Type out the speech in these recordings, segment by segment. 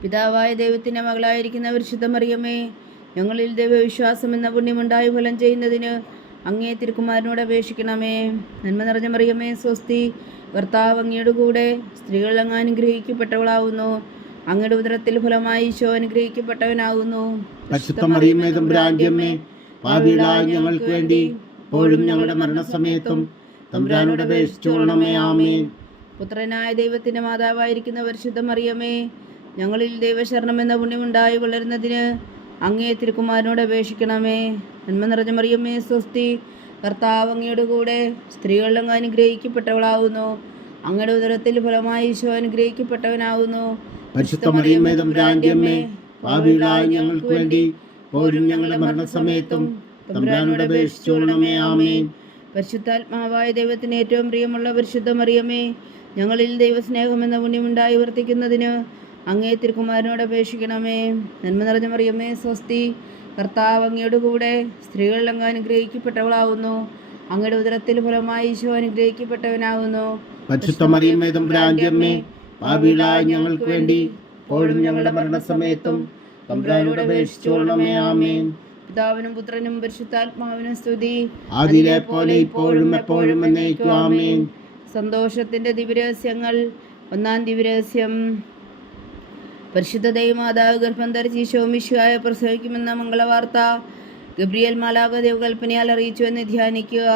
പിതാവായ ദൈവത്തിന്റെ മകളായിരിക്കുന്ന വിശുദ്ധ മറിയമേ ഞങ്ങളിൽ ദൈവവിശ്വാസം എന്ന പുണ്യമുണ്ടായി ഫലം ചെയ്യുന്നതിന് അങ്ങേ തിരുക്കുമാരനോട് അപേക്ഷിക്കണമേ. നന്മ നിറഞ്ഞ മറിയമേ സ്വസ്തി കർത്താവ് അങ്ങയുടെ കൂടെ സ്ത്രീകൾ അങ്ങ് അനുഗ്രഹിക്കപ്പെട്ടവളാവുന്നു. അങ്ങയുടെ ഉദരത്തിൽ ഫലമായി ഈശോ അനുഗ്രഹിക്കപ്പെട്ടവനാകുന്നു മറിയമ്മേ തമ്പുരാന്റിയമ്മേ ഞങ്ങൾക്ക് വേണ്ടി ഇപ്പോഴും ഞങ്ങളുടെ മരണസമയത്തും തമ്പുരാനോട് പുത്രനായ ദൈവത്തിന്റെ മാതാവായിരിക്കുന്ന പരിശുദ്ധ മറിയമേ ഞങ്ങളിൽ ദൈവശരണം എന്ന പുണ്യമുണ്ടായി വളരുന്നതിന് അങ്ങേ തിരുക്കുമാരനോട് അപേക്ഷിക്കണമേ. നന്മ നിറഞ്ഞ മറിയമ്മേ സ്വസ്തി. കർത്താവ് അങ്ങയുടെ കൂടെ സ്ത്രീകളിലും അനുഗ്രഹിക്കപ്പെട്ടവളാവുന്നു. അങ്ങയുടെ ഉദരത്തിൽ ഫലമായി ഈശോ അനുഗ്രഹിക്കപ്പെട്ടവനാവുന്നു. തമ്പുരാന്റിയമ്മേ ഞങ്ങൾക്ക് വേണ്ടി പോരും ഞങ്ങളുടെ മരണസമയത്തും തമ്പുരാനോട് അപേക്ഷിച്ചുകൊള്ളണമേ ആമേൻ. പരിശുദ്ധാത്മാവായ ദൈവത്തിന് ഏറ്റവും പ്രിയമുള്ള പരിശുദ്ധ മറിയമ്മേ ഞങ്ങളിൽ ദൈവസ്നേഹം എന്ന പുണ്യമുണ്ടായി വർത്തിക്കുന്നതിന് അങ്ങേ തിരുക്കുമാരനോട് അപേക്ഷിക്കണമേ. നന്മ നിറഞ്ഞ മറിയമ്മേ സ്വസ്തി. കർത്താവ് അങ്ങയുടെ കൂടെ സ്ത്രീകളിൽ അങ്ങ് അനുഗ്രഹിക്കപ്പെട്ടവളാവുന്നു. അങ്ങയുടെ ഉദരത്തിൽ ഫലമായി ഈശോ അനുഗ്രഹിക്കപ്പെട്ടവനാവുന്നു. ഞങ്ങൾക്ക് വേണ്ടി ഇപ്പോഴും ഞങ്ങളുടെ മരണസമയത്തും തമ്പുരാനോട് അപേക്ഷിച്ചുകൊള്ളണമേ ആമേൻ. പിതാവിനും പുത്രനും പരിശുദ്ധാത്മാവിനും സ്തുതി. ആദിയിലെ പോലെ ഇപ്പോഴും എപ്പോഴും എന്നേക്കും. ആമേൻ. സന്തോഷത്തിന്റെ ദിവരഹസ്യങ്ങൾ ഒന്നാം ദിവരഹസ്യം പരിശുദ്ധ ദൈവമാതാവ് ഗർഭം ധരിച്ച് ഈശോ മിശുവായ പ്രസവിക്കുമെന്ന മംഗളവാർത്ത ഗബ്രിയൽ മാലാക ദേവകൽപ്പനയാൽ അറിയിച്ചു എന്ന് ധ്യാനിക്കുക.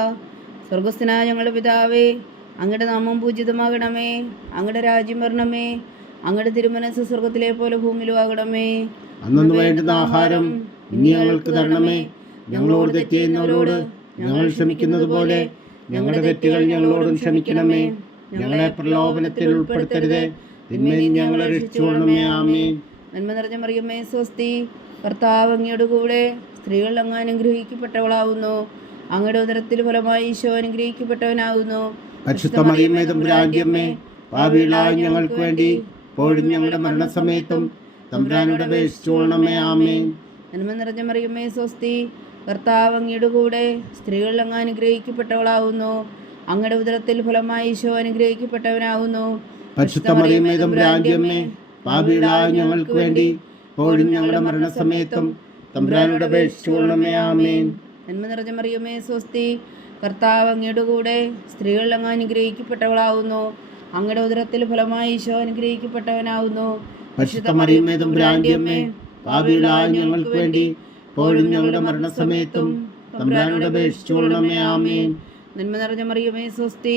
സ്വർഗസ്ഥനായ ഞങ്ങളുടെ പിതാവേ അങ്ങയുടെ നാമം പൂജിതമാകണമേ. അങ്ങയുടെ രാജ്യം വരണമേ. അങ്ങയുടെ തിരുമനസ് സ്വർഗത്തിലെ പോലെ ഭൂമിയിലും ആകണമേ. അന്നു വേണ്ടുന്ന ആഹാരം ഇനി ഞങ്ങൾക്ക് തരണമേ. ഞങ്ങളോട് ഞങ്ങൾ ക്ഷമിക്കുന്നത് പോലെ ഞങ്ങളുടെ തെറ്റുകൾ ഞങ്ങളോടും ക്ഷമിക്കണമേ. ഞങ്ങളെ പ്രലോഭനത്തിൽ ഉൾപ്പെടുത്തരുതേ. തിന്മയിൽ ഞങ്ങളെ രക്ഷിച്ചുകൊള്ളണമേ ആമേൻ. നന്മ നിറഞ്ഞ മറിയമ്മേ സ്വസ്തി. കർത്താവ് അങ്ങയുടെ കൂടെ സ്ത്രീകൾ അങ്ങ് അനുഗ്രഹിക്കപ്പെട്ടവളാവുന്നു. അങ്ങയുടെ ഉദരത്തിൽ ഫലമായി ഈശോ അനുഗ്രഹിക്കപ്പെട്ടവനാവുന്നു. പരിശുദ്ധ മറിയമ്മേ തമ്പുരാന്റിയമ്മേ പാപികളായ ഞങ്ങൾക്ക് വേണ്ടി ഇപ്പോഴും ഞങ്ങളുടെ മരണസമയത്തും തമ്പുരാനോട് അപേക്ഷിച്ചുകൊള്ളണമേ ആമേൻ. നന്മ നിറഞ്ഞ മറിയമ്മേ സ്വസ്തി. കർത്താവ് അങ്ങയുടെ കൂടെ സ്ത്രീകൾ അങ്ങ് അനുഗ്രഹിക്കപ്പെട്ടവളാവുന്നു. അങ്ങയുടെ ഉദരത്തിൽ ഫലമായി ഈശോ അനുഗ്രഹിക്കപ്പെട്ടവനാകുന്നു പരിശുദ്ധ മറിയമ്മേ തമ്പുരാന്റിയമ്മേ പാപികളായ ഞങ്ങൾക്ക് വേണ്ടി ഇപ്പോഴും ഞങ്ങളുടെ മരണസമയത്തും തമ്പുരാനോട് അപേക്ഷിച്ചുകൊള്ളമേ ആമേൻ. നന്മ നിറഞ്ഞ മറിയമ്മേ സ്വസ്തി കർത്താവ് അങ്ങയുടെ കൂടെ സ്ത്രീകൾ അങ്ങ് അനുഗ്രഹിക്കപ്പെട്ടവളാവുന്നു. അങ്ങയുടെ ഉദരത്തിൽ ഫലമായി ഈശോ അനുഗ്രഹിക്കപ്പെട്ടവനാവുന്നു. പരിശുദ്ധ മറിയമ്മേ തമ്പുരാന്റിയമ്മേ പാപികളായ ഞങ്ങൾക്ക് വേണ്ടി ഇപ്പോഴും ഞങ്ങളുടെ മരണസമയത്തും തമ്പുരാനോട് അപേക്ഷിച്ചുകൊള്ളമേ ആമേൻ. നന്മ നിറഞ്ഞ മറിയമേ സ്വസ്തി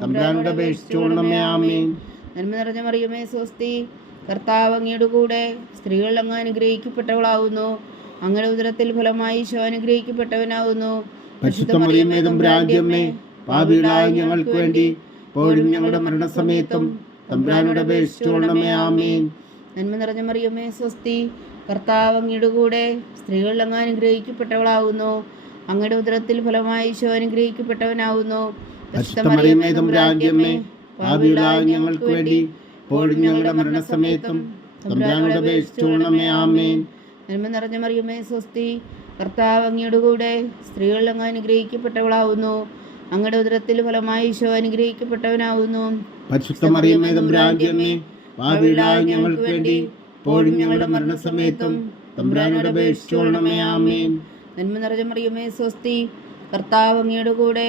തമ്പുരാനോട് അപേക്ഷിച്ചോളണമേ ആമേൻ. നന്മ നിറഞ്ഞ മറിയമേ സ്വസ്തി. കർത്താവ് അങ്ങയുടെ കൂടെ സ്ത്രീകൾ അങ്ങ് അനുഗ്രഹിക്കപ്പെട്ടവളാവുന്നു. അങ്ങയുടെ ഉദരത്തിൽ ഫലമായി ഈശോ അനുഗ്രഹിക്കപ്പെട്ടവനാവുന്നു. പരിശുദ്ധ മറിയമ്മേ തമ്പുരാന്റിയമ്മേ പാപികളായ ഞങ്ങൾക്ക് വേണ്ടി ഞങ്ങളുടെ മരണസമയത്തും തമ്പുരാനോട് അപേക്ഷിച്ചോളണമേ ആമേൻ. നന്മ നിറഞ്ഞ മറിയമേ സ്വസ്തി. കർത്താവ് അങ്ങയുടെ കൂടെ സ്ത്രീകൾ അങ്ങ് അനുഗ്രഹിക്കപ്പെട്ടവളാവുന്നു. അങ്ങയുടെ ഉദരത്തിൽ ഫലമായി ഈശോ അനുഗ്രഹിക്കപ്പെട്ടവനാകുന്നു പരിശുദ്ധ മറിയമ്മേ തമ്പുരാന്റിയമ്മേ പാപികളായ ഞങ്ങൾക്ക് വേണ്ടി ഇപ്പോഴും ഞങ്ങളുടെ മരണസമയത്തും തമ്പുരാനോട് അപേക്ഷിച്ചോളണമേ ആമേൻ. നന്മ നിറഞ്ഞ മറിയമേ സ്വസ്തി കർത്താവ് അങ്ങയുടെ കൂടെ സ്ത്രീകൾ അങ്ങ് അനുഗ്രഹിക്കപ്പെട്ടവളാകുന്നു അങ്ങയുടെ ഉദരത്തിൽ ഫലമായി ഈശോ അനുഗ്രഹിക്കപ്പെട്ടവനാവുന്നു. പരിശുദ്ധ മറിയമ്മേ തമ്പുരാന്റിയമ്മേ പാപികളായ ഞങ്ങൾക്ക് വേണ്ടി ഇപ്പോഴും ഞങ്ങളുടെ മരണസമയത്തും തമ്പുരാനോട് അപേക്ഷിച്ചോളണമേ ആമേൻ. നന്മ നിറഞ്ഞ മറിയമേ സ്വസ്തി കർത്താവ് അങ്ങയുടെ കൂടെ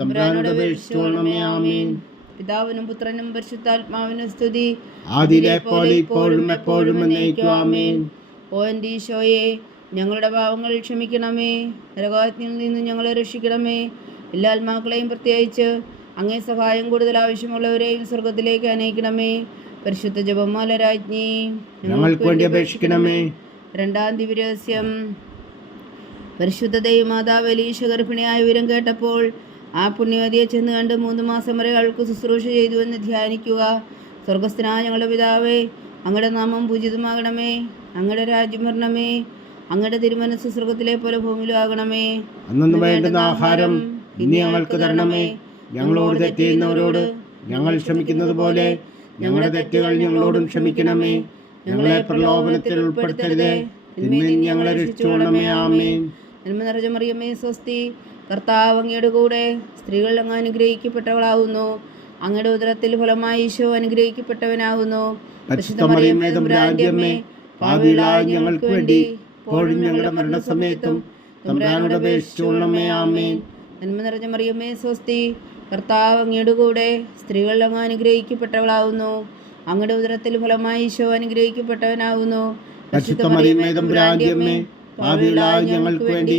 തമ്പുരാനോട് അപേക്ഷിച്ചോളണമേ ആമീൻ. പിതാവിനും പുത്രനും പരിശുദ്ധാത്മാവിനും സ്തുതി. ആദിയിലെ പോലെ ഇപ്പോഴും എപ്പോഴും എന്നേക്കും ഓ എന്റെ ഈശോയെ ഞങ്ങളുടെ പാവങ്ങൾ ക്ഷമിക്കണമേ. നരകോത്തിൽ നിന്ന് ഞങ്ങളെ രക്ഷിക്കണമേ. എല്ലാ ആത്മാക്കളെയും പ്രത്യേകിച്ച് അങ്ങേ സഹായം കൂടുതൽ ആവശ്യമുള്ളവരെയും സ്വർഗത്തിലേക്ക് അനയിക്കണമേ പരിശുദ്ധ ജപമാല രാജ്ഞി ഞങ്ങൾക്ക് വേണ്ടി അപേക്ഷിക്കണമേ. രണ്ടാം ദിവ്യരഹസ്യം. പരിശുദ്ധ ദൈവമാതാവ് എലീശ ഗർഭിണിയായ വിവരം കേട്ടപ്പോൾ ആ പുണ്യവതിയെ ചെന്ന് കണ്ട് മൂന്ന് മാസം വരെ അവൾക്ക് ശുശ്രൂഷ ചെയ്തുവെന്ന് ധ്യാനിക്കുക. സ്വർഗസ്ഥനായ ഞങ്ങളുടെ പിതാവേ അങ്ങയുടെ നാമം പൂജിതമാകണമേ. അങ്ങയുടെ രാജ്യം വരണമേ. അങ്ങയുടെ തിരുമനസ് സ്വർഗത്തിലെ പോലെ ഭൂമിയിലാകണമേ അന്നു വേണ്ടുന്ന ആഹാരം ഇനി ഞങ്ങൾക്ക് തരണമേ. ഞങ്ങളോട് തെറ്റിയുന്നവരോട് ഞങ്ങൾ ക്ഷമിക്കുന്നത് പോലെ ഞങ്ങളുടെ തെറ്റുകൾ ഞങ്ങളോടും ക്ഷമിക്കണമേ. ഞങ്ങളെ പ്രലോഭനത്തിൽ ഉൾപ്പെടുത്തരുതേ. ഞങ്ങളെ രക്ഷിച്ചുകൊള്ളണമേ ആമേൻ. നന്മ നിറഞ്ഞ മറിയമ്മേ സ്വസ്തി. കർത്താവ് അങ്ങയുടെ കൂടെ സ്ത്രീകൾ അങ്ങ് അനുഗ്രഹിക്കപ്പെട്ടവളാകുന്നു അങ്ങയുടെ ഉദരത്തിൽ ഫലമായി ഈശോ അനുഗ്രഹിക്കപ്പെട്ടവനാകുന്നു ഞങ്ങൾക്ക് വേണ്ടി ഇപ്പോഴും ഞങ്ങളുടെ മരണസമയത്തും തമ്പുരാനോട് അപേക്ഷിച്ചുകൊള്ളണമേ ആമേൻ. നന്മ നിറഞ്ഞ മറിയമ്മേ സ്വസ്തി. കർത്താവ് അങ്ങയുടെ കൂടെ സ്ത്രീകൾ അങ്ങ് അനുഗ്രഹിക്കപ്പെട്ടവളാകുന്നു അങ്ങയുടെ ഉദരത്തിൽ ഫലമായി ഈശോ അനുഗ്രഹിക്കപ്പെട്ടവനാകുന്നു ഞങ്ങൾക്ക് വേണ്ടി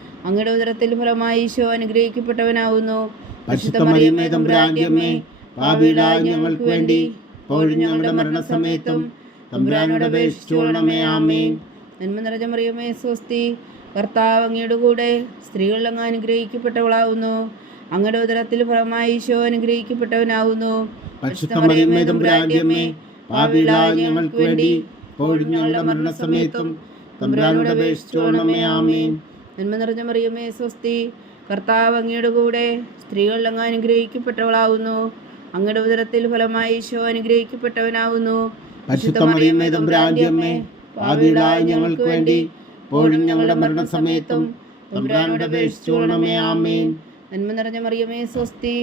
അങ്ങയുടെ ഉദരത്തിൽ ഫലമായി ഈശോ അനുഗ്രഹിക്കപ്പെട്ടവനാവുന്നു. പരിശുദ്ധ മറിയമ്മേ തമ്പുരാന്റിയമ്മേ പാപികളായ ഞങ്ങൾക്ക് വേണ്ടി ഇപ്പോഴും ഞങ്ങളുടെ മരണസമയത്തും തമ്പുരാനോട് അപേക്ഷിച്ചുകൊള്ളണമേ ആമേൻ. നന്മ നിറഞ്ഞ മറിയമ്മേ സ്വസ്തി കർത്താവ് അങ്ങയുടെ കൂടെ സ്ത്രീകൾ അങ്ങ് അനുഗ്രഹിക്കപ്പെട്ടവളാകുന്നു അങ്ങയുടെ ഉദരത്തിൽ ഫലമായി ഈശോ അനുഗ്രഹിക്കപ്പെട്ടവനാവുന്നു. പരിശുദ്ധ മറിയമ്മേ തമ്പുരാന്റിയമ്മേ പാപികളായ ഞങ്ങൾക്ക് വേണ്ടി ഇപ്പോഴും ഞങ്ങളുടെ മരണസമയത്തും തമ്പുരാനോട് അപേക്ഷിച്ചോണമേ ആമേൻ. നന്മ നിറഞ്ഞ മറിയമ്മേ സ്വസ്തി. കർത്താവ് അങ്ങയുടെ കൂടെ സ്ത്രീകൾ അങ്ങ് അനുഗ്രഹിക്കപ്പെട്ടവളാവുന്നു. അങ്ങയുടെ ഉദരത്തിൽ ഫലമായി ഈശോ അനുഗ്രഹിക്കപ്പെട്ടവനാവുന്നു. തമ്പുരാന്റിയമ്മേ ഞങ്ങൾക്ക് വേണ്ടി ഇപ്പോഴും ഞങ്ങളുടെ മരണസമയത്തും തമ്പുരാനോട് അപേക്ഷിച്ചുകൊള്ളണമേ ആമേൻ. നന്മ നിറഞ്ഞ മറിയമേ സ്വസ്തി.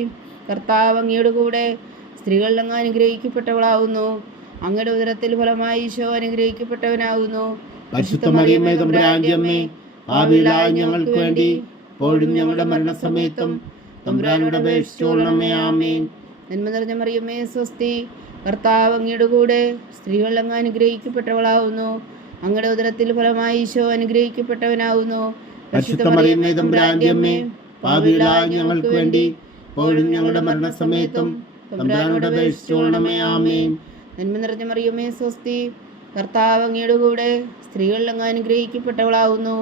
കർത്താവ് അങ്ങയുടെ കൂടെ സ്ത്രീകൾ അങ്ങ് അനുഗ്രഹിക്കപ്പെട്ടവളാവുന്നു. അങ്ങയുടെ ഉദരത്തിൽ ഫലമായി ഈശോ അനുഗ്രഹിക്കപ്പെട്ടവനാവുന്നു. പരിശുദ്ധ മറിയമ്മേ തമ്പുരാന്റിയമ്മേ പാപികളായ ഞങ്ങൾക്ക് വേണ്ടി ഇപ്പോഴും ഞങ്ങളുടെ മരണസമയത്തും തമ്പുരാനോട് അപേക്ഷിച്ചോളണമേ ആമേൻ. നന്മ നിറഞ്ഞ മറിയമേ സ്വസ്തി. കർത്താവ് അങ്ങയുടെ കൂടെ സ്ത്രീകൾ അങ്ങ് അനുഗ്രഹിക്കപ്പെട്ടവളാവുന്നു. അങ്ങയുടെ ഉദരത്തിൽ ഫലമായി ഈശോ അനുഗ്രഹിക്കപ്പെട്ടവനാവുന്നു. പരിശുദ്ധ മറിയമ്മേ തമ്പുരാന്റിയമ്മേ പാപികളായ ഞങ്ങൾക്ക് വേണ്ടി ഇപ്പോഴും ഞങ്ങളുടെ മരണസമയത്തും തമ്പുരാനോട് അപേക്ഷിച്ചോളണമേ ആമേൻ. നന്മ നിറഞ്ഞ മറിയമേ സ്വസ്തി. കർത്താവ് അങ്ങയുടെ കൂടെ സ്ത്രീകളിൽ അങ്ങ് അനുഗ്രഹിക്കപ്പെട്ടവളാവുന്നു.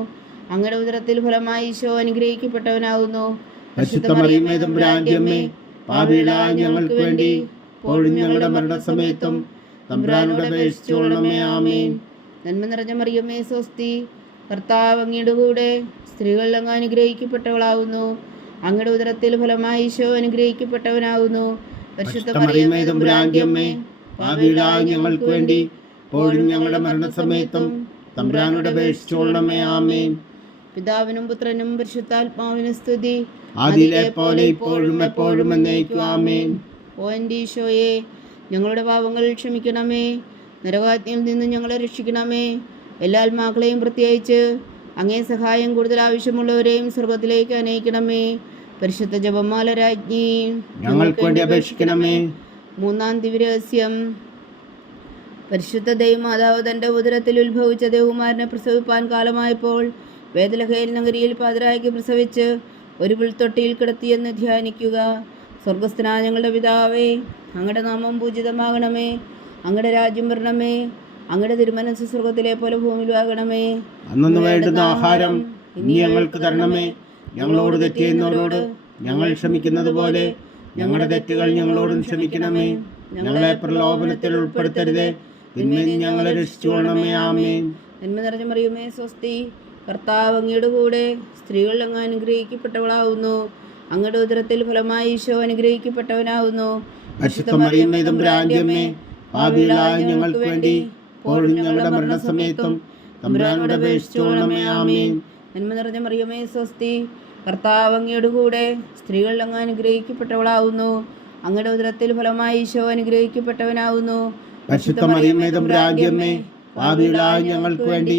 അങ്ങയുടെ ഉദരത്തിൽ ഫലമായി ഈശോ അനുഗ്രഹിക്കപ്പെട്ടവനാകുന്നു പരിശുദ്ധ മറിയമേ തമ്പുരാന്റെ അമ്മേ പാപികളായ ഞങ്ങൾക്ക് വേണ്ടി ഇപ്പോഴും ഞങ്ങളുടെ മരണസമയത്തും തമ്പുരാനോട് അപേക്ഷിച്ചോളണമേ ആമേൻ. നന്മ നിറഞ്ഞ മറിയമ്മേ സ്വസ്തി കർത്താവ് അങ്ങയുടെ കൂടെ സ്ത്രീകളിൽ അങ്ങ് അനുഗ്രഹിക്കപ്പെട്ടവളാവുന്നു. അങ്ങയുടെ ഉദരത്തിൽ ഫലമായി ഈശോ അനുഗ്രഹിക്കപ്പെട്ടവനാകുന്നു പരിശുദ്ധ മറിയമേ തമ്പുരാന്റെ അമ്മേ പാപികളായ ഞങ്ങൾക്ക് വേണ്ടി ഇപ്പോഴും ഞങ്ങളുടെ മരണസമയത്തും തമ്പുരാനോട് അപേക്ഷിച്ചോളണമേ ആമേൻ. പിതാവിനും പുത്രനും പരിശുദ്ധാത്മാവിനും സ്തുതി. അതിലെ പോലെ ഇപ്പോഴും എപ്പോഴും എന്നേക്കും ആമേൻ. ഓ എന്റെ ഈശോയെ ഞങ്ങളുടെ പാപങ്ങൾ ക്ഷമിക്കണമേ. നരകാജ്ഞയിൽ നിന്ന് ഞങ്ങളെ രക്ഷിക്കണമേ. എല്ലാ ആത്മാക്കളെയും പ്രത്യേകിച്ച് അങ്ങേ സഹായം കൂടുതൽ ആവശ്യമുള്ളവരെയും സ്വർഗത്തിലേക്ക് അനയിക്കണമേ. പരിശുദ്ധ ജപമാല രാജ്ഞി ഞങ്ങൾക്ക് വേണ്ടി അപേക്ഷിക്കണമേ. മൂന്നാം ദിവ്യരഹസ്യം. പരിശുദ്ധ ദൈവമാതാവ് തന്റെ ഉദരത്തിൽ ഉത്ഭവിച്ച ദേവകുമാരനെ പ്രസവിപ്പാൻ കാലമായപ്പോൾ വേദലഹേൽ നഗരിയിൽ പാതിരായ്ക്ക് പ്രസവിച്ച് ഒരു പുൽത്തൊട്ടിയിൽ കിടത്തിയെന്ന് ധ്യാനിക്കുക. സ്വർഗസ്ഥനായ ഞങ്ങളുടെ പിതാവേ അങ്ങയുടെ നാമം പൂജിതമാകണമേ. അങ്ങയുടെ രാജ്യം വരണമേ. അങ്ങയുടെ തിരുമനസ് സ്വർഗത്തിലെ പോലെ ഭൂമിയിലാകണമേ അന്നു വേണ്ടുന്ന ആഹാരം ഇനി ഞങ്ങൾക്ക് തരണമേ. ഞങ്ങളോട് തെറ്റിയുന്നവരോട് ഞങ്ങൾ ക്ഷമിക്കുന്നത് പോലെ ഞങ്ങളുടെ തെറ്റുകൾ ഞങ്ങളോടും ക്ഷമിക്കണമേ. ഞങ്ങളെ പ്രലോഭനത്തിൽ ഉൾപ്പെടുത്തരുതേ. തിന്മയിൽ ഞങ്ങളെ രക്ഷിച്ചുകൊള്ളണമേ. ആമേൻ. നന്മ നിറഞ്ഞു മറിയുമേ സ്വസ്തി. കർത്താവ് അങ്ങയുടെ കൂടെ സ്ത്രീകൾ അങ്ങ് അനുഗ്രഹിക്കപ്പെട്ടവളാവുന്നു. അങ്ങയുടെ ഉദരത്തിൽ ഫലമായി ഈശോ അനുഗ്രഹിക്കപ്പെട്ടവനാവുന്നു. ഞങ്ങൾക്ക് വേണ്ടി ഞങ്ങളുടെ മരണസമയത്തും തമ്പുരാനോട് അപേക്ഷിച്ചുകൊള്ളണമേ ആമേൻ. നന്മ നിറഞ്ഞ മറിയമേ സ്വസ്തി. കർത്താവ് അങ്ങയുടെ കൂടെ സ്ത്രീകൾ അങ്ങ് അനുഗ്രഹിക്കപ്പെട്ടവളാവുന്നു. അങ്ങയുടെ ഉദരത്തിൽ ഫലമായി ഈശോ അനുഗ്രഹിക്കപ്പെട്ടവനാവുന്നു. പരിശുദ്ധ മറിയമ്മേ അമ്മേ പാപികളായ ഞങ്ങൾക്ക് വേണ്ടി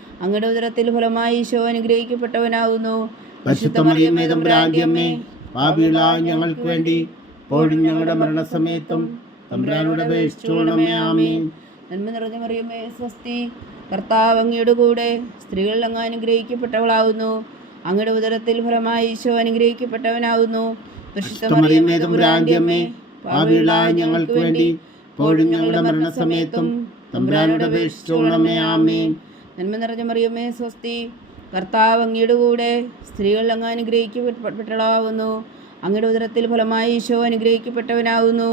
അങ്ങയുടെ ഉദരത്തിൽ ഫലമായി ഈശോ അനുഗ്രഹിക്കപ്പെട്ടവനാകുന്നു ഞങ്ങൾക്ക് വേണ്ടി ഇപ്പോഴും ഞങ്ങളുടെ മരണസമയത്തും തമ്പുരാനോട് ആമേൻ. നന്മ നിറഞ്ഞ മറിയമ്മേ സ്വസ്തി കർത്താവ് അങ്ങയുടെ കൂടെ സ്ത്രീകൾ അങ്ങ് അനുഗ്രഹിക്കപ്പെട്ടവളാവുന്നു. അങ്ങയുടെ ഉദരത്തിൽ ഫലമായി ഈശോ അനുഗ്രഹിക്കപ്പെട്ടവനാവുന്നു. ഞങ്ങൾക്ക് വേണ്ടി ഇപ്പോഴും ഞങ്ങളുടെ മരണസമയത്തും തമ്പുരാനോട് അപേക്ഷിച്ചുകൊള്ളണമേ ആമേൻ. നന്മ നിറഞ്ഞ മറിയമ്മേ സ്വസ്തി. കർത്താവ് അങ്ങയുടെ കൂടെ സ്ത്രീകൾ അങ്ങ് അനുഗ്രഹിക്കപ്പെട്ടവളാവുന്നു അങ്ങയുടെ ഉദരത്തിൽ ഫലമായി ഈശോ അനുഗ്രഹിക്കപ്പെട്ടവനാവുന്നു.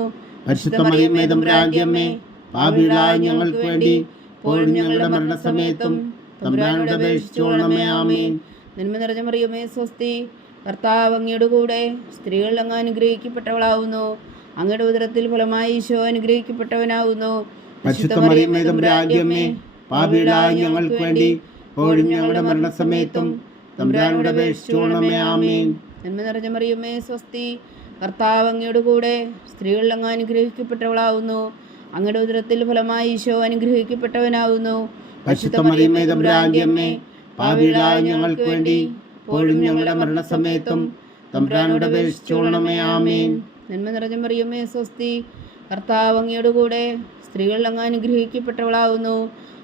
ഞങ്ങൾക്ക് വേണ്ടി ഇപ്പോഴും ഞങ്ങളുടെ മരണസമയത്തും തമ്പുരാനോട് അപേക്ഷിച്ചുകൊള്ളണമേ ആമേൻ. നന്മ നിറഞ്ഞ മറിയമ്മേ സ്വസ്തി. കർത്താവ് അങ്ങയുടെ കൂടെ സ്ത്രീകൾ അങ്ങ് അനുഗ്രഹിക്കപ്പെട്ടവളാവുന്നു. അങ്ങയുടെ ഉദരത്തിൽ ഫലമായി ഈശോ അനുഗ്രഹിക്കപ്പെട്ടവനാവുന്നു. പരിശുദ്ധ മറിയമ്മേ തമ്പുരാന്റെ അമ്മേ പാപികളായ ഞങ്ങൾക്ക് വേണ്ടി ഇപ്പോഴും ഞങ്ങളുടെ മരണസമയത്തും തമ്പുരാനോട് അപേക്ഷിച്ചോണമേ ആമേൻ. നന്മ നിറഞ്ഞ മറിയുമേ സ്വസ്തി. കർത്താവ് അങ്ങയുടെ കൂടെ സ്ത്രീകളിൽ അങ്ങ് അനുഗ്രഹിക്കപ്പെട്ടവളാവുന്നു. അങ്ങയുടെ ഉദരത്തിൽ ഫലമായി ഈശോ അനുഗ്രഹിക്കപ്പെട്ടവനാവുന്നു. പരിശുദ്ധ മറിയമ്മേ തമ്പുരാന്റെ അമ്മേ പാപികളായ ഞങ്ങൾക്ക് വേണ്ടി ഇപ്പോഴും ഞങ്ങളുടെ മരണസമയത്തും തമ്പുരാനോട് അപേക്ഷിച്ചോണമേ ആമേൻ. നന്മ നിറഞ്ഞ മറിയുമേ സ്വസ്തി. കർത്താവ് അങ്ങയുടെ കൂടെ സ്ത്രീകളിൽ അങ്ങ് അനുഗ്രഹിക്കപ്പെട്ടവളാവുന്നു.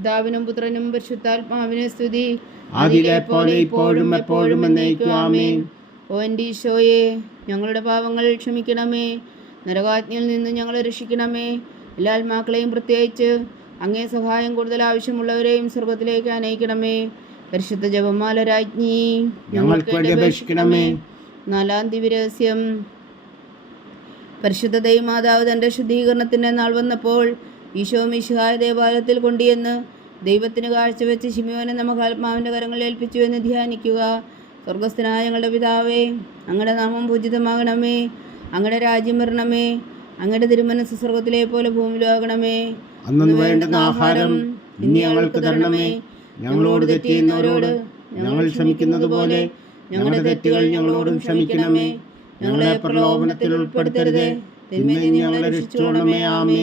പിതാവിനും പുത്രനും പരിശുദ്ധാത്മാവിനെ സ്തുതി. അതിലെ പോലെ ഇപ്പോഴും എപ്പോഴും എന്നേക്കുവാമേ ഓ എന്റെ ഈശോയെ ഞങ്ങളുടെ പാവങ്ങൾ ക്ഷമിക്കണമേ. നരകാജ്ഞയിൽ നിന്ന് ഞങ്ങളെ രക്ഷിക്കണമേ. എല്ലാ ആത്മാക്കളെയും പ്രത്യേകിച്ച് അങ്ങേ സഹായം കൂടുതൽ ആവശ്യമുള്ളവരെയും സ്വർഗത്തിലേക്ക് അനയിക്കണമേ. പരിശുദ്ധ ജപമാല രാജ്ഞി ഞങ്ങൾക്ക് വേണ്ടി അപേക്ഷിക്കണമേ. നാലാം ദിവ്യരഹസ്യം പരിശുദ്ധ ദൈവമാതാവ് തന്റെ ശുദ്ധീകരണത്തിന്റെ നാൾ വന്നപ്പോൾ ഈശോ മിശിഹായ ദേവാലയത്തിൽ കൊണ്ടുവന്ന് ദൈവത്തിന് കാഴ്ചവെച്ച് ശിമിയോനെ നമുക്ക് ആത്മാവിന്റെ കരങ്ങളിൽ ഏൽപ്പിച്ചു എന്ന് ധ്യാനിക്കുക. സ്വർഗസ്ഥനായ ഞങ്ങളുടെ പിതാവേ അങ്ങയുടെ നാമം പൂജിതമാകണമേ. അങ്ങയുടെ രാജ്യം വരണമേ. അങ്ങയുടെ തിരുമനസ് സ്വർഗത്തിലെ പോലെ ഭൂമിയിലാകണമേ അന്നു വേണ്ടുന്ന ആഹാരം ഇനി ഞങ്ങൾക്ക് തരണമേ. ഞങ്ങളോട് തെറ്റിയുന്നവരോട് ഞങ്ങൾ ക്ഷമിക്കുന്നത് പോലെ ഞങ്ങളുടെ തെറ്റുകൾ ഞങ്ങളോടും ക്ഷമിക്കണമേ. ഞങ്ങളെ പ്രലോഭനത്തിൽ ഉൾപ്പെടുത്തരുതേ. തിന്മയിൽ ഞങ്ങളെ രക്ഷിച്ചോണമേ ആമേ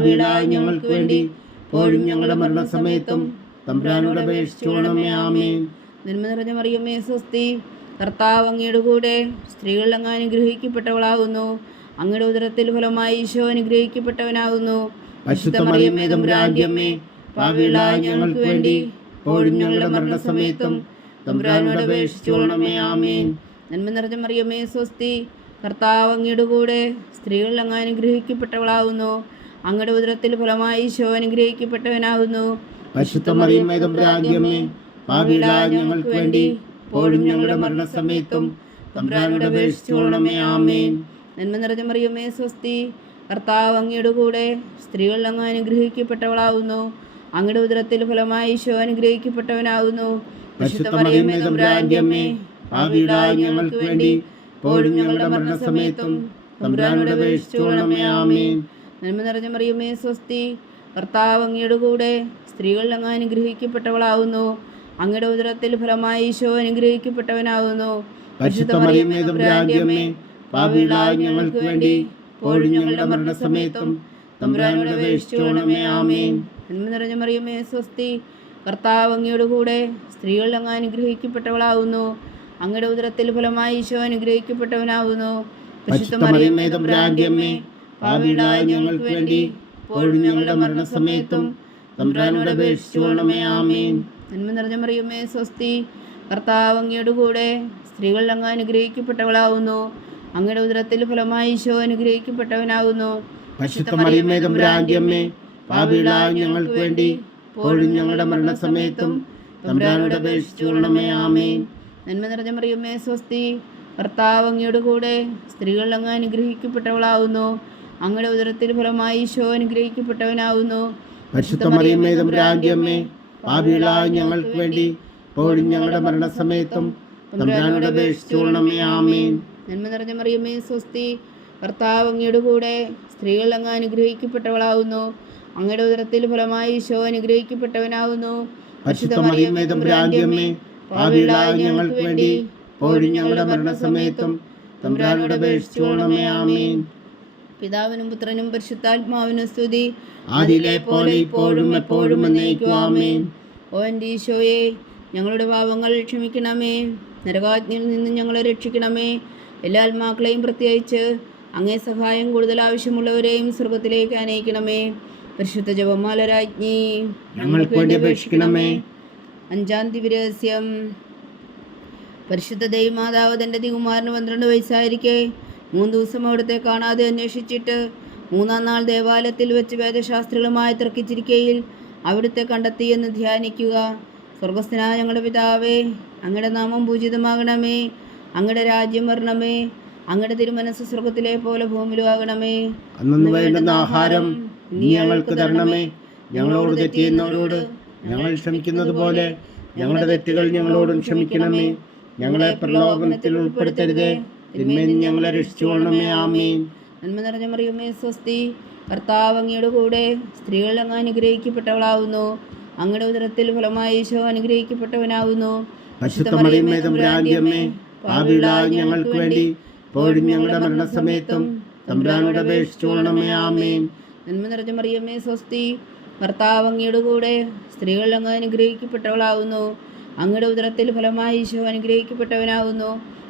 വീടായി ഞങ്ങൾക്ക് വേണ്ടി ഇപ്പോഴും ഞങ്ങളുടെ മരണസമയത്തും തമ്പ്രാനോട് അപേക്ഷിച്ചോണമേ ആമേൻ. നന്മ നിറഞ്ഞ മറിയമ്മേ സ്വസ്തി. കർത്താവ് അങ്ങയുടെ കൂടെ സ്ത്രീകൾ അങ്ങ് അനുഗ്രഹിക്കപ്പെട്ടവളാകുന്നു അങ്ങയുടെ ഉദരത്തിൽ ഫലമായി ഈശോ അനുഗ്രഹിക്കപ്പെട്ടവനാകുന്നു മറിയമ്മേ തമ്പുരാന്റെ അമ്മേ പാപികളായ ഞങ്ങൾക്ക് വേണ്ടി ഇപ്പോഴും ഞങ്ങളുടെ മരണസമയത്തും തമ്പ്രാനോട് അപേക്ഷിച്ചോണമേ ആമേൻ. നന്മ നിറഞ്ഞ മറിയമ്മേ സ്വസ്തി. കർത്താവ് അങ്ങയുടെ കൂടെ സ്ത്രീകൾ അങ്ങ് അനുഗ്രഹിക്കപ്പെട്ടവളാകുന്നു അങ്ങയുടെ ഉദരത്തിൽ ഫലമായി ഈശോ അനുഗ്രഹിക്കപ്പെട്ടവനാകുന്നു. ഞങ്ങൾക്ക് വേണ്ടി ഇപ്പോഴും ഞങ്ങളുടെ മരണസമയത്തും തമ്പുരാനോട് അപേക്ഷിച്ചോണമേ ആമേൻ. നന്മ നിറഞ്ഞ മറിയമ്മേ സ്വസ്തി. കർത്താവ് അങ്ങയുടെ കൂടെ സ്ത്രീകൾ അങ്ങ് അനുഗ്രഹിക്കപ്പെട്ടവളാവുന്നു അങ്ങയുടെ ഉദരത്തിൽ ഫലമായി ഈശോ അനുഗ്രഹിക്കപ്പെട്ടവനാവുന്നു തമ്പുരാന്റെ അമ്മേ പാപികളായ ഞങ്ങൾക്ക് വേണ്ടി ഇപ്പോഴും ഞങ്ങളുടെ മരണസമയത്തും തമ്പുരാനോട് അപേക്ഷിച്ചോളമേ ആമേൻ. നന്മ നിറഞ്ഞ മറിയമ്മേ സ്വസ്തി. കർത്താവ് അങ്ങയുടെ കൂടെ സ്ത്രീകൾ അങ്ങ് അനുഗ്രഹിക്കപ്പെട്ടവളാവുന്നു. അങ്ങയുടെ ഉദരത്തിൽ ഫലമായി ഈശോ അനുഗ്രഹിക്കപ്പെട്ടവനാവുന്നു. ഞങ്ങൾക്ക് വേണ്ടി ഞങ്ങളുടെ മരണസമയത്തും തമ്പുരാനോട് അപേക്ഷിച്ചോണമേ ആമേൻ. നന്മ നിറഞ്ഞ മറിയമ്മേ സ്വസ്തി. കർത്താവ് അങ്ങയുടെ കൂടെ സ്ത്രീകൾ അങ്ങ് അനുഗ്രഹിക്കപ്പെട്ടവളാവുന്നു. അങ്ങയുടെ ഉദരത്തിൽ ഫലമായി ഈശോ അനുഗ്രഹിക്കപ്പെട്ടവനാവുന്നു. പരിശുദ്ധ മറിയമ്മേ തമ്പുരാന്റെ അമ്മേ പാപികളായ ഞങ്ങൾക്ക് വേണ്ടി ഇപ്പോഴും ഞങ്ങളുടെ മരണസമയത്തും തമ്പുരാനോട് അപേക്ഷിച്ചുകൊള്ളണമേ ആമേൻ. നന്മ നിറഞ്ഞ മറിയുമേ സ്വസ്തി. കർത്താവ് അങ്ങയുടെ കൂടെ സ്ത്രീകൾ അങ്ങ് അനുഗ്രഹിക്കപ്പെട്ടവളാവുന്നു. അങ്ങയുടെ ഉദരത്തിൽ ഫലമായി ഈശോ അനുഗ്രഹിക്കപ്പെട്ടവനാവുന്നു. പരിശുദ്ധ മറിയമ്മേ തമ്പുരാന്റെ അമ്മേ പാപികളായ ഞങ്ങൾക്ക് വേണ്ടി ഇപ്പോഴും ഞങ്ങളുടെ മരണസമയത്തും തമ്പുരാനോട് അപേക്ഷിച്ചോണമേ ആമേൻ. നന്മ നിറഞ്ഞ മറിയമ്മേ സ്വസ്തി. കർത്താവ് അങ്ങയുടെ കൂടെ സ്ത്രീകൾ അങ്ങ് അനുഗ്രഹിക്കപ്പെട്ടവളാവുന്നു. അങ്ങയുടെ ഉദരത്തിൽ ഫലമായി ഈശോ അനുഗ്രഹിക്കപ്പെട്ടവനാവുന്നു. പാപികളായ ഞങ്ങൾക്ക് വേണ്ടി ഞങ്ങളുടെ മരണസമയത്തും തമ്പുരാനോട് അപേക്ഷിച്ചോണമേ ആമേൻ. നന്മ നിറഞ്ഞ മറിയമ്മേ സ്വസ്തി ഭർത്താവ് അങ്ങയുടെ കൂടെ സ്ത്രീകൾ അങ്ങ് അനുഗ്രഹിക്കപ്പെട്ടവളാവുന്നു. അങ്ങയുടെ ഉദരത്തിൽ ഫലമായി ഈശോ അനുഗ്രഹിക്കപ്പെട്ടവനാവുന്നു. പാപികളായ ഞങ്ങൾക്ക് വേണ്ടി ഞങ്ങളുടെ മരണസമയത്തും തമ്പുരാനോട് ആമേൻ. പിതാവിനും പുത്രനും പരിശുദ്ധാത്മാവിനും സ്തുതി. അതിലെ പോലെ ഇപ്പോഴും എപ്പോഴും എന്നേക്കും ആമേൻ. ഓ എന്റെ ഈശോയെ ഞങ്ങളുടെ പാപങ്ങൾ ക്ഷമിക്കണമേ. നരകാജ്ഞയിൽ നിന്ന് ഞങ്ങളെ രക്ഷിക്കണമേ. എല്ലാ ആത്മാക്കളെയും പ്രത്യേകിച്ച് അങ്ങേ സഹായം കൂടുതൽ ആവശ്യമുള്ളവരെയും സ്വർഗത്തിലേക്ക് അനയിക്കണമേ. പരിശുദ്ധ ജപമാല രാജ്ഞി ഞങ്ങൾക്ക് വേണ്ടി അപേക്ഷിക്കണമേ. അഞ്ചാം ദിവരഹസ്യം പരിശുദ്ധ ദൈവമാതാവ് തന്റെ തികുമാരന് പന്ത്രണ്ട് വയസ്സായിരിക്കെ. മൂന്ന് ദിവസം അവിടുത്തെ കാണാതെ അന്വേഷിച്ചിട്ട് മൂന്നാം നാൾ ദേവാലയത്തിൽ വെച്ച് വേദശാസ്ത്രികളുമായി തർക്കിച്ചിരിക്കയിൽ അവിടുത്തെ കണ്ടെത്തിയെന്ന് ധ്യാനിക്കുക. സ്വർഗസ്ഥനായ ഞങ്ങളുടെ പിതാവേ അങ്ങയുടെ നാമം പൂജിതമാകണമേ അങ്ങയുടെ രാജ്യം വരണമേ അങ്ങയുടെ തിരുമനസ് സ്വർഗത്തിലെ പോലെ ഭൂമിയിലും ആകണമേ. അന്നു വേണ്ടുന്ന ആഹാരം നീ ഞങ്ങൾക്ക് തരണമേ. ഞങ്ങളോട് തെറ്റിയുന്നവരോട് ഞങ്ങൾ ക്ഷമിക്കുന്നത് പോലെ ഞങ്ങളുടെ തെറ്റുകൾ ഞങ്ങളോടും ക്ഷമിക്കണമേ. ഞങ്ങളെ പ്രലോഭനത്തിൽ ഉൾപ്പെടുത്തരുതേ. തിന്മയിൽ ഞങ്ങളെ രക്ഷിച്ചുകൊള്ളണമേ. ആമീൻ. നന്മ നിറഞ്ഞ മറിയുമേ സ്വസ്തി. കർത്താവ് അങ്ങയുടെ കൂടെ സ്ത്രീകൾ അങ്ങ് അനുഗ്രഹിക്കപ്പെട്ടവളാവുന്നു. അങ്ങയുടെ ഉദരത്തിൽ ഫലമായി ഈശോ അനുഗ്രഹിക്കപ്പെട്ടവനാവുന്നു. ഞങ്ങൾക്ക് വേണ്ടി ഇപ്പോഴും ഞങ്ങളുടെ മരണസമയത്തും തമ്പുരാനോട് അപേക്ഷിച്ചുകൊള്ളണമേ. ആമേൻ. നന്മ നിറഞ്ഞ മറിയമ്മേ സ്വസ്തി. ഭർത്താവ് അങ്ങയുടെ കൂടെ സ്ത്രീകൾ അങ്ങ് അനുഗ്രഹിക്കപ്പെട്ടവളാവുന്നു. അങ്ങയുടെ ഉദരത്തിൽ ഫലമായി ഈശോ അനുഗ്രഹിക്കപ്പെട്ടവനാവുന്നു.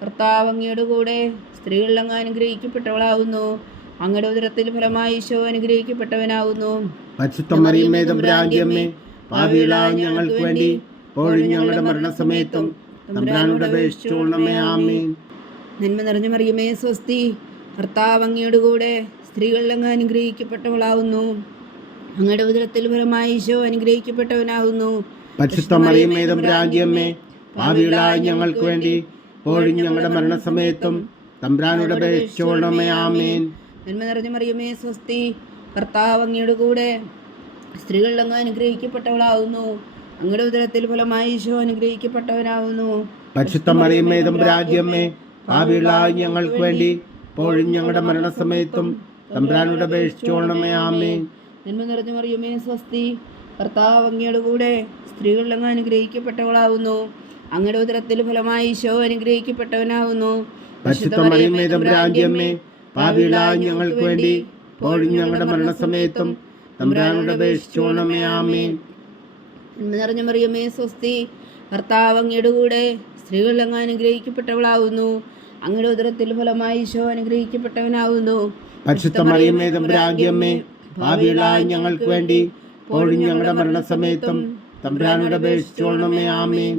കർത്താവ് അങ്ങയോടുകൂടെ സ്ത്രീകൾ അങ്ങ് അനുഗ്രഹിക്കപ്പെട്ടവളാകുന്നു അങ്ങയുടെ ഉദരത്തിൽ ഫലമായി ഈശോ അനുഗ്രഹിക്കപ്പെട്ടവനാകുന്നു ഞങ്ങൾക്ക് വേണ്ടി ഞങ്ങളുടെ മരണസമയത്തും നന്മ നിറഞ്ഞ മറിയമേ സ്വസ്തി കർത്താവ് അങ്ങയോടുകൂടെ സ്ത്രീകൾ അങ്ങ് അനുഗ്രഹിക്കപ്പെട്ടവളാകുന്നു അങ്ങയുടെ ഉദരത്തിൽ ഫലമായി ഈശോ അനുഗ്രഹിക്കപ്പെട്ടവനാകുന്നു പരിശുദ്ധ മറിയമ്മേ ഞങ്ങൾക്ക് വേണ്ടി ഇപ്പോഴും ഞങ്ങളുടെ മരണസമയത്തും തമ്പ്രാനോട് അപേക്ഷിച്ചോണമയാമേൻ നന്മ നിറഞ്ഞു മറിയമേ സ്വസ്തി. കർത്താവ് അങ്ങയുടെ കൂടെ സ്ത്രീകൾ അങ്ങ് അനുഗ്രഹിക്കപ്പെട്ടവളാവുന്നു. അങ്ങയുടെ ഉദരത്തിൽ ഫലമായി ഈശോ അനുഗ്രഹിക്കപ്പെട്ടവനാവുന്നു. പരിശുദ്ധ മറിയമ്മേ തമ്പുരാന്റെ അമ്മേ പാപികളായ ഞങ്ങൾക്ക് വേണ്ടി ഇപ്പോഴും ഞങ്ങളുടെ മരണസമയത്തും തമ്പ്രാനോട് അപേക്ഷിച്ചോളണമേ ആമേ നന്മ നിറഞ്ഞു മറിയമേ സ്വസ്തി. കർത്താവ് അങ്ങയുടെ കൂടെ സ്ത്രീകളിൽ അങ്ങ് അനുഗ്രഹിക്കപ്പെട്ടവളാവുന്നു. അങ്ങയുടെ ഉദരത്തിൽ ഫലമായി ഈശോ അനുഗ്രഹിക്കപ്പെട്ടവനാകുന്നു. ഞങ്ങൾക്ക് വേണ്ടി ഞങ്ങളുടെ മരണസമയത്തും തമ്പുരാനോട് അപേക്ഷിച്ചോളണമേ ആമേൻ. നന്മ നിറഞ്ഞ മറിയമേ സ്വസ്തി ഭർത്താവ് അങ്ങയുടെ കൂടെ സ്ത്രീകൾ അങ്ങ് അനുഗ്രഹിക്കപ്പെട്ടവളാവുന്നു. അങ്ങയുടെ ഉദരത്തിൽ ഫലമായി ഈശോ അനുഗ്രഹിക്കപ്പെട്ടവനാവുന്നു. പരിശുദ്ധ മറിയമ്മേ തമ്പുരാന്റെ അമ്മേ പാപികളായ ഞങ്ങൾക്ക് വേണ്ടി ഇപ്പോഴും ഞങ്ങളുടെ മരണസമയത്തും തമ്പുരാനോട് അപേക്ഷിച്ചോളണമേ ആമേൻ.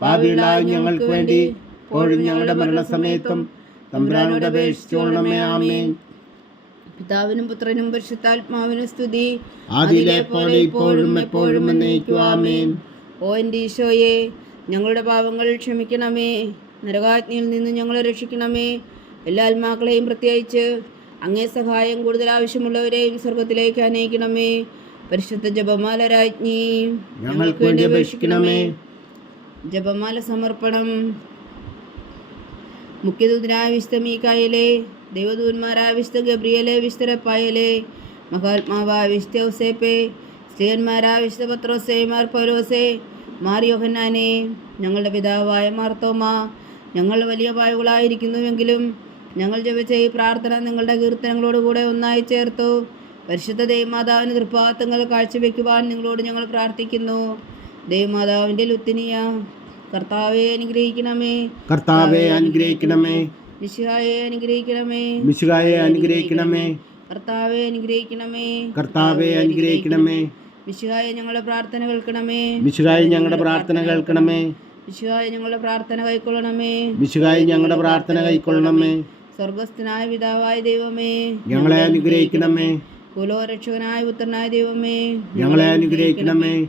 പാപികളായ ഞങ്ങൾക്ക് വേണ്ടി ഇപ്പോഴും ഞങ്ങളുടെ മരണസമയത്തും തമ്പുരാനോട് അപേക്ഷിച്ചോളണമേ ആമേൻ. പിതാവിനും പുത്രനും പരിശുദ്ധാത്മാവിനും സ്തുതി. അതിലെ പോലെ ഇപ്പോഴും എപ്പോഴും എന്നേക്കും ആമേൻ. ഓ എന്റെ ഈശോയെ ഞങ്ങളുടെ പാപങ്ങൾ ക്ഷമിക്കണമേ. നരകാജ്ഞയിൽ നിന്ന് ഞങ്ങളെ രക്ഷിക്കണമേ. എല്ലാ ആത്മാക്കളെയും പ്രത്യേകിച്ച് അങ്ങേ സഹായം കൂടുതൽ ആവശ്യമുള്ളവരെയും സ്വർഗത്തിലേക്ക് അനയിക്കണമേ പരിശുദ്ധ ജപമാല രാജ്ഞി ഞങ്ങൾക്ക് വേണ്ടി അപേക്ഷിക്കണമേ. ജപമാല സമർപ്പണം. മുഖ്യദൂതനായ വിശുദ്ധ മീക്കായലെ ഗബ്രിയലെ വിശുദ്ധ റപ്പായലെ മഹാത്മാവായ വിശുദ്ധ ഔസേപ്പെ സ്ത്രീയന്മാരായ പത്രോസെ മാർ പൗരോസേ മാർ യോഹന്നാനെ ഞങ്ങളുടെ പിതാവായ മാർത്തോമ ഞങ്ങൾ വലിയ പായകളായിരിക്കുന്നുവെങ്കിലും ഞങ്ങൾ ജപിച്ച ഈ പ്രാർത്ഥന നിങ്ങളുടെ കീർത്തനങ്ങളോടുകൂടെ ഒന്നായി ചേർത്തു. പരിശുദ്ധ ദൈവമാതാവിന് തൃപ്പാത്തങ്ങൾ കാഴ്ചവെക്കുവാൻ നിങ്ങളോട് ഞങ്ങൾ പ്രാർത്ഥിക്കുന്നു. ദൈവമാതാവിന്റെ ലുത്തിനിയ. കർത്താവെ അനുഗ്രഹിക്കണമേ. കർത്താവെ അനുഗ്രഹിക്കണമേ. മിശുഹായെ അനുഗ്രഹിക്കണമേ. മിശുഹായെ അനുഗ്രഹിക്കണമേ. കർത്താവെ അനുഗ്രഹിക്കണമേ. കർത്താവെ അനുഗ്രഹിക്കണമേ. മിശുഹായ ഞങ്ങളുടെ പ്രാർത്ഥന കേൾക്കണമേ. മിശുഹായ ഞങ്ങളുടെ പ്രാർത്ഥന കേൾക്കണമേ. മിശുഹായ ഞങ്ങളുടെ പ്രാർത്ഥന കൈക്കൊള്ളണമേ. മിശുഹായ ഞങ്ങളുടെ പ്രാർത്ഥന കൈക്കൊള്ളണമേ. സ്വർഗസ്ഥനായ പിതാവായ ദൈവമേ. ഞങ്ങളെ അനുഗ്രഹിക്കണമേ. കുലോരക്ഷകനായ പുത്രനായ ദൈവമേ. ഞങ്ങളെ അനുഗ്രഹിക്കണമേ.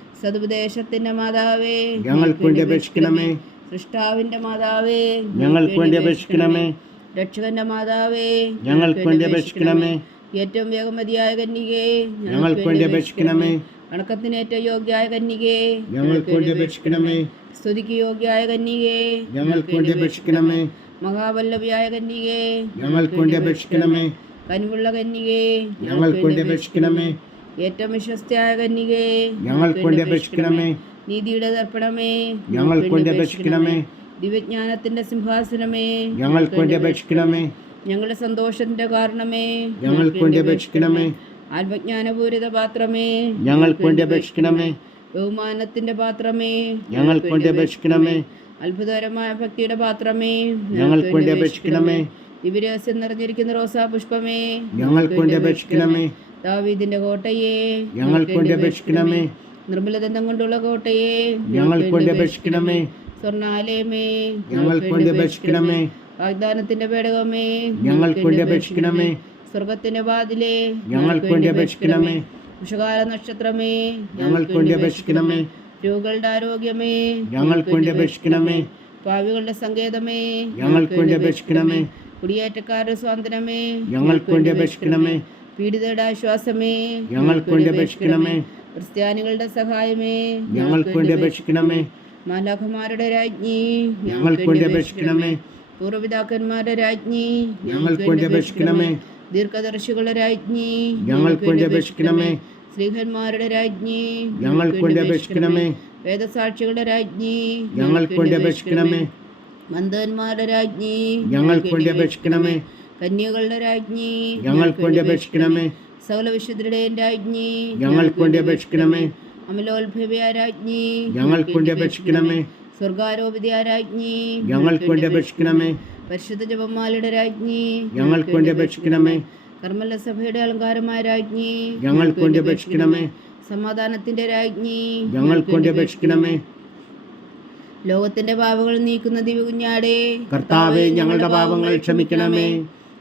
സതുപദേശത്തിന്റെ മാതാവേ ഞങ്ങൾക്ക് വേണ്ടി അപേക്ഷിക്കണമേ സൃഷ്ടാവിന്റെ മാതാവേ ഞങ്ങൾക്ക് വേണ്ടി അപേക്ഷിക്കണമേ. രക്ഷകന്റെ മാതാവേ ഞങ്ങൾക്ക് വേണ്ടി അപേക്ഷിക്കണമേ. ഏറ്റവും വേഗമതിയായ കന്യകേ ഞങ്ങൾക്ക് വേണ്ടി അപേക്ഷിക്കണമേ. വണക്കത്തിനേറ്റ യോഗ്യായ കന്യകേ ഞങ്ങൾക്ക് വേണ്ടി അപേക്ഷിക്കണമേ. സ്തുതിക്ക് യോഗ്യായ കന്യകേ ഞങ്ങൾക്ക് വേണ്ടി അപേക്ഷിക്കണമേ. മഹാവല്ലഭിയായ കന്യകേ ഞങ്ങൾക്ക് വേണ്ടി അപേക്ഷിക്കണമേ. കനിവുള്ള കന്യകേ ഞങ്ങൾക്ക് വേണ്ടി അപേക്ഷിക്കണമേ. ഏറ്റവും വിശ്വസ്തയായ കന്യകേ ഞങ്ങൾ വേണ്ടി അപേക്ഷിക്കണമേ. നീതിയുടെ ദർപ്പണമേ ഞങ്ങൾക്ക് വേണ്ടി അപേക്ഷിക്കണമേ. ദിവ്യജ്ഞാനത്തിന്റെ സിംഹാസനമേ. ഞങ്ങൾ വേണ്ടി അപേക്ഷിക്കണമേ. ഞങ്ങളുടെ സന്തോഷത്തിന്റെ കാരണമേ. ഞങ്ങൾ വേണ്ടി അപേക്ഷിക്കണമേ. ആത്മജ്ഞാനപൂരിത പാത്രമേ. ഞങ്ങൾ വേണ്ടി അപേക്ഷിക്കണമേ. ബഹുമാനത്തിന്റെ പാത്രമേ. ഞങ്ങൾ വേണ്ടി അപേക്ഷിക്കണമേ. അത്ഭുതകരമായ ഭക്തിയുടെ പാത്രമേ. ഞങ്ങൾ വേണ്ടി അപേക്ഷിക്കണമേ. ദിവ്യരഹസ്യം നിറഞ്ഞിരിക്കുന്ന റോസാ പുഷ്പമേ. ഞങ്ങൾക്ക് വേണ്ടി അപേക്ഷിക്കണമേ. ദാവീദിന്റെ കോട്ടയെ ഞങ്ങൾക്ക് വേണ്ടി അപേക്ഷിക്കണമേ. നിർമ്മലദന്തം കൊണ്ടുള്ള കോട്ടയെ ഞങ്ങൾ വേണ്ടി അപേക്ഷിക്കണമേ. സ്വർണാലയമേ ഞങ്ങൾ വേണ്ടി അപേക്ഷിക്കണമേ. വാഗ്ദാനത്തിന്റെ പേടകമേ ഞങ്ങൾ വേണ്ടി അപേക്ഷിക്കണമേ. സ്വർഗത്തിന്റെ വാതിലേ ഞങ്ങൾ വേണ്ടി അപേക്ഷിക്കണമേ. വിഷകാല നക്ഷത്രമേ ഞങ്ങൾ വേണ്ടി അപേക്ഷിക്കണമേ. രോഗികളുടെ ആരോഗ്യമേ ഞങ്ങൾ വേണ്ടി അപേക്ഷിക്കണമേ. പാവികളുടെ സങ്കേതമേ ഞങ്ങൾ വേണ്ടി അപേക്ഷിക്കണമേ. കുടിയേറ്റക്കാരുടെ സ്വാതന്ത്ര്യമേ ഞങ്ങൾ വേണ്ടി അപേക്ഷിക്കണമേ. പീഡിതരുടെ ആശ്വാസമേ ഞങ്ങൾക്ക് വേണ്ടി അപേക്ഷിക്കണമേ. ക്രിസ്ത്യാനികളുടെ സഹായമേ ഞങ്ങൾക്ക് വേണ്ടി അപേക്ഷിക്കണമേ. മാലാഖമാരുടെ രാജ്ഞി ഞങ്ങൾക്ക് വേണ്ടി അപേക്ഷിക്കണമേ. പൂർവപിതാക്കന്മാരുടെ രാജ്ഞി ഞങ്ങൾക്ക് വേണ്ടി അപേക്ഷിക്കണമേ. ദീർഘദർശികളുടെ രാജ്ഞി ഞങ്ങൾക്ക് വേണ്ടി അപേക്ഷിക്കണമേ. ശ്രീഹന്മാരുടെ രാജ്ഞി ഞങ്ങൾക്ക് വേണ്ടി അപേക്ഷിക്കണമേ. വേദസാക്ഷികളുടെ രാജ്ഞി ഞങ്ങൾക്ക് വേണ്ടി അപേക്ഷിക്കണമേ. മന്ദന്മാരുടെ രാജ്ഞി ഞങ്ങൾക്ക് വേണ്ടി അപേക്ഷിക്കണമേ. കന്യകളുടെ രാജ്ഞി ഞങ്ങൾക്ക് വേണ്ടി അപേക്ഷിക്കണമേ. സകല വിശുദ്ധരുടെ രാജ്ഞി ഞങ്ങൾക്ക് വേണ്ടി അപേക്ഷിക്കണമേ. അമലോത്ഭവ്യ രാജ്ഞി ഞങ്ങൾക്ക് വേണ്ടി അപേക്ഷിക്കണമേ. സ്വർഗാരോപിതയ രാജ്ഞി ഞങ്ങൾക്ക് വേണ്ടി അപേക്ഷിക്കണമേ. പരിശുദ്ധ ജപമാലയുടെ രാജ്ഞി ഞങ്ങൾക്ക് വേണ്ടി അപേക്ഷിക്കണമേ. കർമ്മല സഭയുടെ അലങ്കാരമായ രാജ്ഞി ഞങ്ങൾക്ക് വേണ്ടി അപേക്ഷിക്കണമേ. സമാധാനത്തിന്റെ രാജ്ഞി ഞങ്ങൾക്ക് വേണ്ടി അപേക്ഷിക്കണമേ. ലോകത്തിന്റെ പാപങ്ങൾ നീക്കുന്ന ദിവകുഞ്ഞാടേ കർത്താവെ ഞങ്ങളുടെ പാപങ്ങൾ ക്ഷമിക്കണമേ.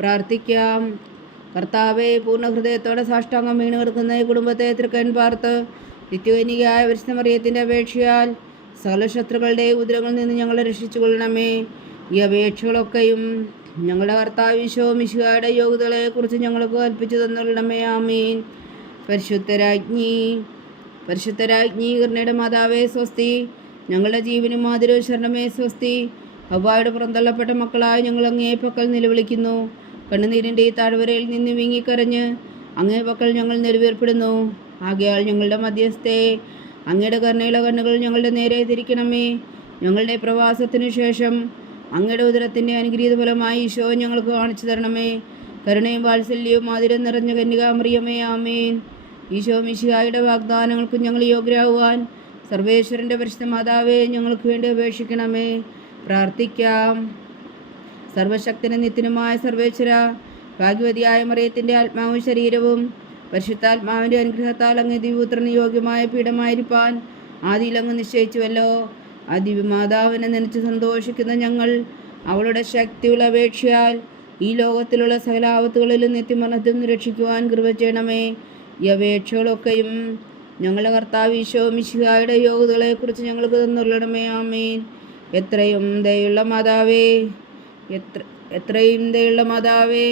പ്രാർത്ഥിക്കാം. കർത്താവെ പൂർണ ഹൃദയത്തോടെ സാഷ്ടാംഗം വീണ് കിടക്കുന്ന ഈ കുടുംബത്തെ തൃക്കൻ പാർത്ത് നിത്യവൈനികയായ പരിശുദ്ധമറിയത്തിന്റെ അപേക്ഷയാൽ സകല ശത്രുക്കളുടെ ഉദരങ്ങളിൽ നിന്ന് ഞങ്ങളെ രക്ഷിച്ചു കൊള്ളണമേ ഈ അപേക്ഷകളൊക്കെയും ഞങ്ങളുടെ കർത്താവ് ഈശോ മിശിഹായുടെ യോഗ്യതകളെക്കുറിച്ച് ഞങ്ങൾക്ക് കൽപ്പിച്ചു തന്നുകൊള്ളണമേ ആമീൻ. പരിശുദ്ധരാജ്ഞി പരിശുദ്ധരാജ്ഞി കർണയുടെ മാതാവേ സ്വസ്തി. ഞങ്ങളുടെ ജീവനും മാതിരവും ശരണമേ സ്വസ്തി. അവ്വായുടെ പുറന്തള്ളപ്പെട്ട മക്കളായ ഞങ്ങൾ അങ്ങേ പക്കൽ നിലവിളിക്കുന്നു. കണ്ണുനീരിന്റെ ഈ താഴ്വരയിൽ നിന്ന് വിങ്ങിക്കരഞ്ഞ് അങ്ങേ പക്കൽ ഞങ്ങൾ നെരുവേർപ്പെടുന്നു. ആകയാൽ ഞങ്ങളുടെ മധ്യസ്ഥേ അങ്ങയുടെ കരുണയുള്ള കണ്ണുകൾ ഞങ്ങളുടെ നേരെ തിരിക്കണമേ. ഞങ്ങളുടെ പ്രവാസത്തിനു ശേഷം അങ്ങയുടെ ഉദരത്തിന്റെ അനുഗ്രഹീത ഫലമായി ഈശോ ഞങ്ങൾക്ക് കാണിച്ചു തരണമേ. കരുണയും വാത്സല്യവും മാതിരം നിറഞ്ഞ കന്യകാമറിയമേ ആമേൻ. ഈശോ മിശിഹായുടെ വാഗ്ദാനങ്ങൾക്ക് ഞങ്ങൾ യോഗ്യരാകുവാൻ സർവേശ്വരന്റെ പരിശുദ്ധ മാതാവേ ഞങ്ങൾക്ക് വേണ്ടി അപേക്ഷിക്കണമേ. പ്രാർത്ഥിക്കാം. സർവശക്തനും നിത്യനുമായ സർവേശ്വര ഭാഗ്യവതിയായ മറിയത്തിന്റെ ആത്മാവും ശരീരവും പരിശുദ്ധാത്മാവിന്റെ അനുഗ്രഹത്താൽ അങ്ങ് ദിവ്യപുത്രന് യോഗ്യമായ പീഠമായിരിക്കാൻ ആദിയിലങ്ങ് നിശ്ചയിച്ചുവല്ലോ. ആ നനച്ച് സന്തോഷിക്കുന്ന ഞങ്ങൾ അവളുടെ ശക്തിയുള്ള അപേക്ഷയാൽ ഈ ലോകത്തിലുള്ള സകലാപത്തുകളിലും നിത്യമരണത്തിൽ രക്ഷിക്കുവാൻ കൃപ ചെയ്യണമേ. ഈ അപേക്ഷകളൊക്കെയും ഞങ്ങളുടെ കർത്താവ് ഈശോ മിശിഹായുടെ യോഗ്യതകളെക്കുറിച്ച് ഞങ്ങൾക്ക് തന്നുള്ളണമേ. ആമീൻ. എത്രയും ദയുള്ള മാതാവേ എത്ര എത്രയും ദയുള്ള മാതാവേ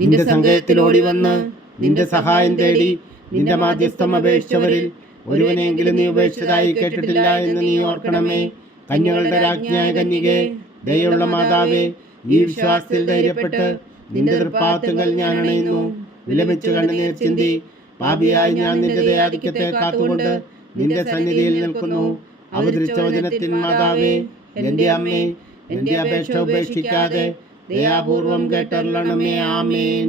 നിന്റെ സങ്കേതത്തിലോടി വന്ന് നിന്റെ സഹായം തേടി നിന്റെ മാധ്യസ്ഥം അപേക്ഷിച്ചവരിൽ ഒരുവനെങ്കിലും നീ ഉപേക്ഷിച്ചതായി കേട്ടിട്ടില്ല എന്ന് നീ ഓർക്കണമേ. കന്യകളുടെ രാജ്ഞിയായ കന്യകെ ദയുള്ള മാതാവേ ഈ വിശ്വാസത്തിൽ ധൈര്യപ്പെട്ട് നിന്റെ തൃപ്പാത്തുകൾ ഞാൻ അണയുന്നു. വിലമിച്ച് കണ്ണുനീർ ചിന്തി പാപിയായി ഞാൻ നിന്റെ ദയാധിക്യത്തെ കാത്തുകൊണ്ട് നിന്റെ സന്നിധിയിൽ നിൽക്കുന്നു. അവതരിച്ച വചനത്തിൻ മാതാവേ എന്റെ അമ്മേ എന്റെ അപേക്ഷ ഉപേക്ഷിക്കാതെ ദയാപൂർവം കേട്ടല്ലണമേ ആമേൻ.